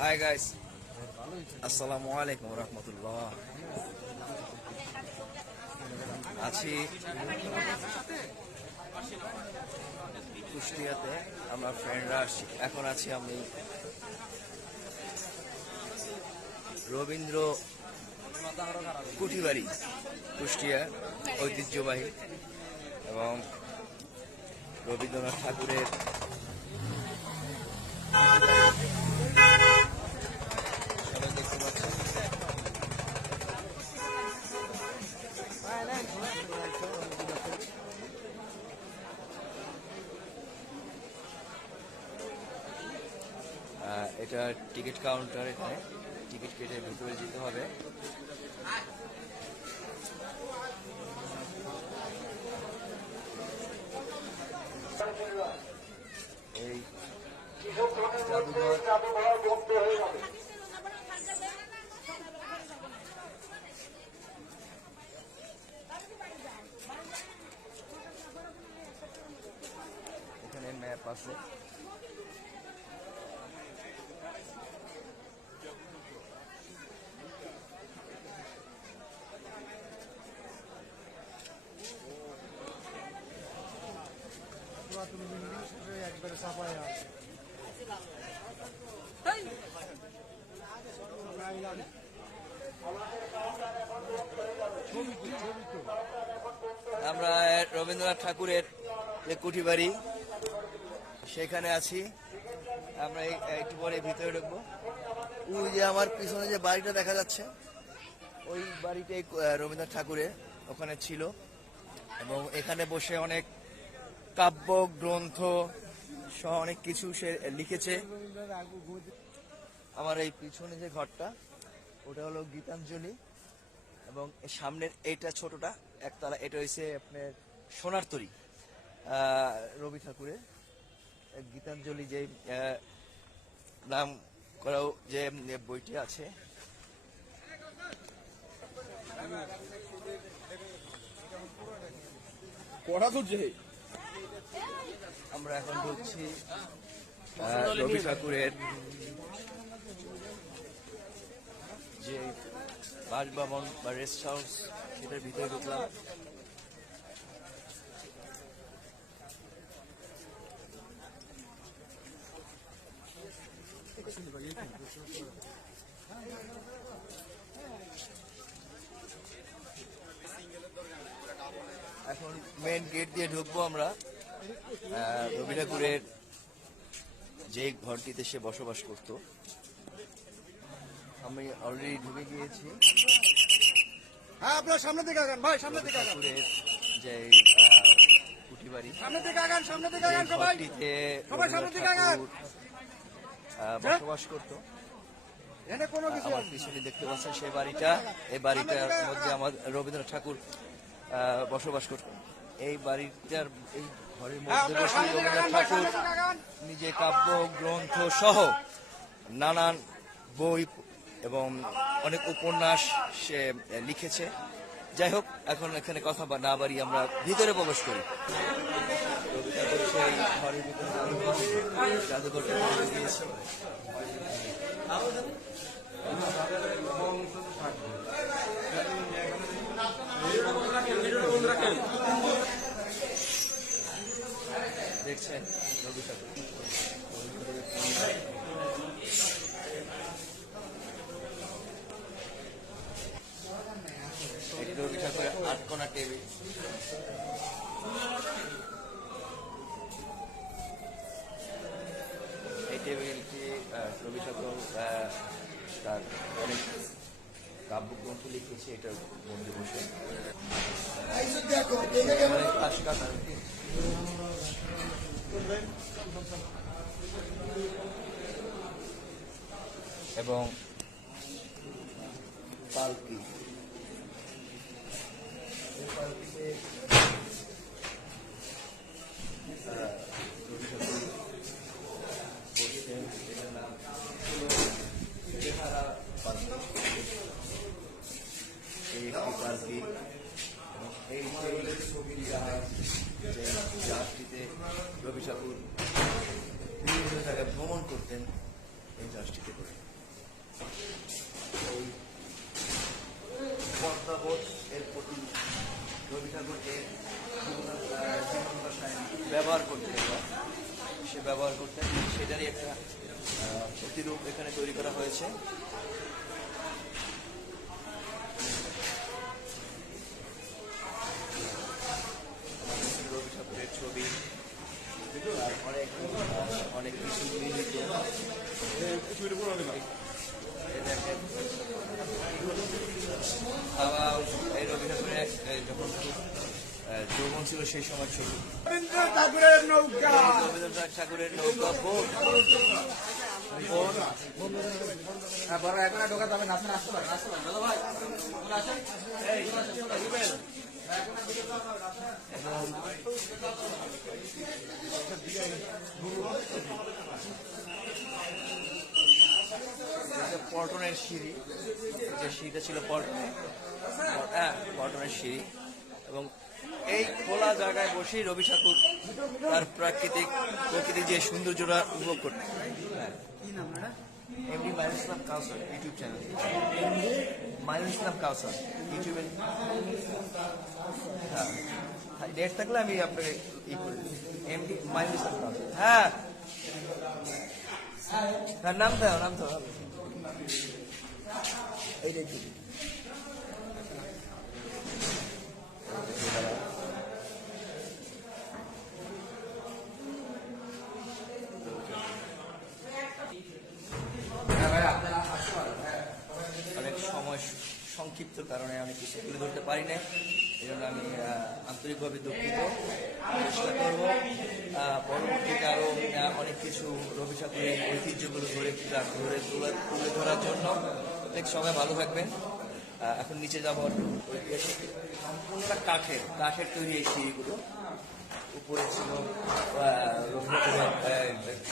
Hi guys আসসালামু আলাইকুম রহমতুল্লাহ আছি। কুষ্টিয়াতে আমার ফ্রেন্ডরা এখন আছি আমি রবীন্দ্র কুঠিবাড়ি, কুষ্টিয়া, ঐতিহ্যবাহী। এবং রবীন্দ্রনাথ ঠাকুরের এটা টিকিট কাউন্টার এখানে। টিকিট কেটে ভিতরে যেতে হবে। এই এখানে ম্যাপ আছে। একবারে আমরা রবীন্দ্রনাথ ঠাকুরের যে কুঠিবাড়ি সেখানে আছি। আমরা একটু পরে ভিতরে ঢুকবো। ওই যে আমার পিছনে যে বাড়িটা দেখা যাচ্ছে, ওই বাড়িটাই রবীন্দ্রনাথ ঠাকুরের, ওখানে ছিল। এবং এখানে বসে অনেক কাব্য, গ্রন্থ সহ অনেক কিছু সে লিখেছে। আমার এই পিছনে যে ঘরটা, ওটা হলো গীতাঞ্জলি এবং সামনের এইটা ছোটটা, একতলা, এটা হয়েছে আপনার সোনার তরী। রবি ঠাকুরের গীতাঞ্জলি যে নাম করাও যে বইটি আছে। পড়া তো তুলছে আমরা এখন ঢুকছি রবি ঠাকুরের যে বাসভবন বা রেস্ট হাউস সেটার ভিতরে ঢুকলাম। এখন মেন গেট দিয়ে ঢুকবো আমরা। রবি ঠাকুরের যে ঘরটিতে সে বসবাস করত। আমি অলরেডি ঢুকে গিয়েছি। হ্যাঁ আপনার সামনে দিকে আগান ভাই সামনে দিকে আগান। যে কুটি বাড়ি সামনে দিকে আগান সামনে দিকে আগান সবাই। সবাই সামনে রবীন্দ্রনাথ দিকে আগান। ঠাকুর আহ, বসবাস করত। আমার পিছনে দেখতে পাচ্ছেন সেই বাড়িটা। এই বাড়িটার মধ্যে আমার রবীন্দ্রনাথ ঠাকুর বসবাস করত। এই বাড়িটার এই ঘরের হ্যাঁ, মধ্যে বসে রবীন্দ্রনাথ ঠাকুর নিজে কাব্য গ্রন্থ সহ নানান বই এবং অনেক উপন্যাস সে লিখেছে। যাই হোক এখন এখানে কথা বা না বাড়ি আমরা ভিতরে প্রবেশ করি। রবি ঠাকুর সেই ঘরের ভিতরে জাদুঘর- দেখছেন রবি এটি ঠাকুরের আটকোনা টেবিল। এই টেবিলটি আহ, রবি ঠাকুর তার অনেক কাব্যগ্রন্থ লিখেছে এটার মধ্যে বসে। অনেক এবং পালকি এই পালকিতে আহ, রবি ঠাকুর বসছেন এটার নাম হলো চেহারা পালকি এই একটি পালকি এবং এই যে ছবি জায়গায় ভ্রমণ করতেন এই জাহাজটিতে করে। এই পদ্মাবোধ এর প্রতি রবি ঠাকুর যে জীবন- আহ, জীবন দশায় ব্যবহার করতেন সে ব্যবহার করতেন সেটারই একটা প্রতিরূপ এখানে তৈরি করা হয়েছে। রবি ঠাকুরের ছবি অনেক কিছু মিলিত দেখেন এই যৌবন ছিল সেই সময় ছবি ঠাকুরের নৌকা ঠাকুরের নৌকা বড় এখন ঢোকা যাবে না আসতে পারেন আসতে পারেন ভাই যে পল্টনের সিঁড়ি। যে সিঁড়িটা ছিল পল্টনে। হ্যাঁ পল্টনের সিঁড়ি। এবং এই খোলা জায়গায় বসেই রবি ঠাকুর তার প্রাকৃতিক প্রকৃতির যে সৌন্দর্যটা উপভোগ করতেন এমনি মাইনুল ইসলাম কাউসার ইউটিউব চ্যানেল মাইনুল ইসলাম কাউসার ইউটিউবে হ্যাঁ। নেট থাকলে আমি আপনাকে ই করে এমডি মাইনুল হ্যাঁ। হ্যাঁ নাম দাও নাম দাও। এই দেখি অনেক সময় সংক্ষিপ্ত কারণে আমি কিছু তুলে ধরতে পারি না এই জন্য আমি আন্তরিকভাবে দুঃখিত। চেষ্টা করব পরবর্তীতে আরও অনেক কিছু রবি ঠাকুরের ঐতিহ্যগুলো ধরে ধরে তুলে তুলে ধরার জন্য। প্রত্যেক সবাই ভালো থাকবেন। এখন নিচে যাব ঐতিহাসিক কাঠের কাঠের তৈরি এই সিঁড়িগুলো। উপরে ছিল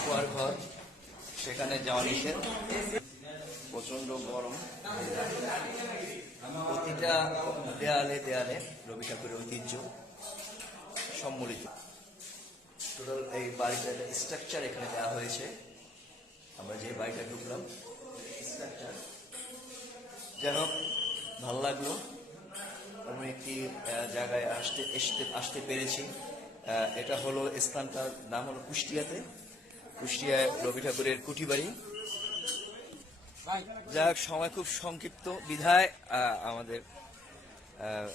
শোয়ার ঘর। সেখানে যাওয়া নিষেধ। প্রচণ্ড গরম। প্রতিটা দেয়ালে দেয়ালে রবি ঠাকুরের ঐতিহ্য সম্মিলিত। টোটাল এই বাড়িটার স্ট্রাকচার এখানে দেওয়া হয়েছে। আমরা যে বাড়িটা ঢুকলাম স্ট্রাকচার যেন ভালো লাগল। আমি একটি জায়গায় আসতে আসতে আসতে পেরেছি। এটা হলো স্থানটার নাম হলো কুষ্টিয়াতে। কুষ্টিয়ায় রবি ঠাকুরের কুঠি বাড়ি যাই হোক সময় খুব সংক্ষিপ্ত। বিধায় আমাদের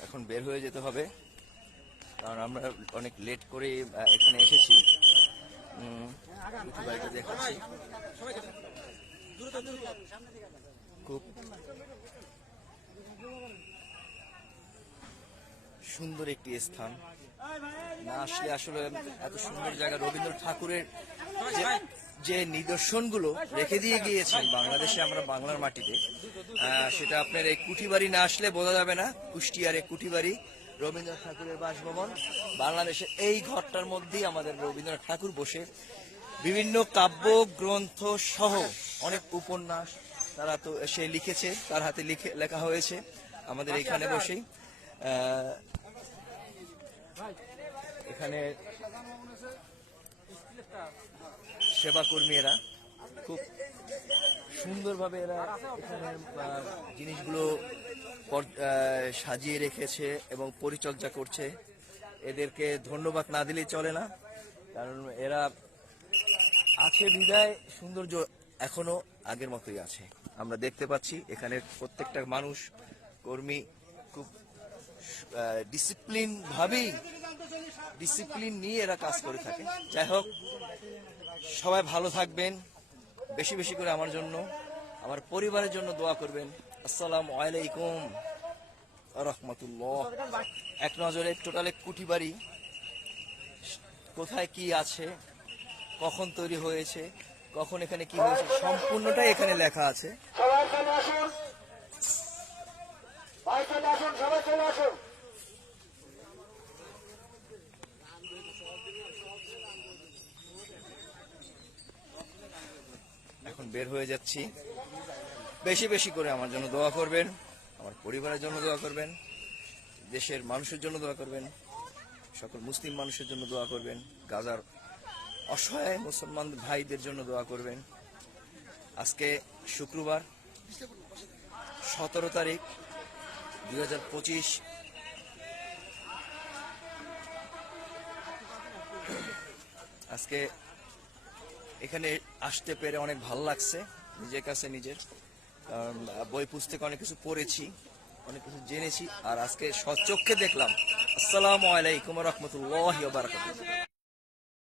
এখন বের হয়ে যেতে হবে। কারণ আমরা অনেক লেট করে এখানে এসেছি। খুব সুন্দর একটি স্থান। না আসলে আসলে এত সুন্দর জায়গা রবীন্দ্র ঠাকুরের যে- নিদর্শনগুলো রেখে দিয়ে গিয়েছেন বাংলাদেশে আমরা বাংলার মাটিতে সেটা আপনার এই কুঠিবাড়ি না আসলে বোঝা যাবে না। কুষ্টিয়ার এই কুঠিবাড়ি রবীন্দ্রনাথ ঠাকুরের বাসভবন বাংলাদেশে এই ঘরটার মধ্যেই আমাদের রবীন্দ্রনাথ ঠাকুর বসে। বিভিন্ন কাব্য গ্রন্থ সহ অনেক উপন্যাস তারা তো সে লিখেছে তার হাতে লিখে লেখা হয়েছে আমাদের এখানে বসেই। এখানে সেবা কর্মী এরা খুব সুন্দরভাবে এরা এখানে জিনিসগুলো সাজিয়ে রেখেছে এবং পরিচর্যা করছে। এদেরকে ধন্যবাদ না দিলেই চলে না, কারণ এরা আছে বিদায়, সৌন্দর্য এখনও আগের মতোই আছে। আমরা দেখতে পাচ্ছি এখানে প্রত্যেকটা মানুষ, কর্মী খুব ডিসিপ্লিন ভাবেই ডিসিপ্লিন নিয়ে এরা কাজ করে থাকে। যাই হোক, সবাই ভালো থাকবেন, বেশি বেশি করে আমার জন্য, আমার পরিবারের জন্য দোয়া করবেন। আসসালামু আলাইকুম রহমতুল্লাহ। এক নজরে টোটালে কুটি বাড়ি কোথায় কি আছে, কখন তৈরি হয়েছে, কখন এখানে কি হয়েছে, সম্পূর্ণটাই এখানে লেখা আছে। সবাই আসুন, সবাই চলে আসুন। বের হয়ে যাচ্ছি। বেশি বেশি করে আমার জন্য দোয়া করবেন, আমার পরিবারের জন্য দোয়া করবেন, দেশের মানুষের জন্য দোয়া করবেন, সকল মুসলিম মানুষের জন্য দোয়া করবেন, গাজার অসহায় মুসলমান ভাইদের জন্য দোয়া করবেন। আজকে শুক্রবার, সতেরো তারিখ, দুই হাজার পঁচিশ। আজকে এখানে আসতে পেরে অনেক ভালো লাগছে, নিজের কাছে নিজের। কারণ বই পুস্তকে অনেক কিছু পড়েছি, অনেক কিছু জেনেছি, আর আজকে সচক্ষে দেখলাম। আসসালামু আলাইকুম রহমতুল্লাহ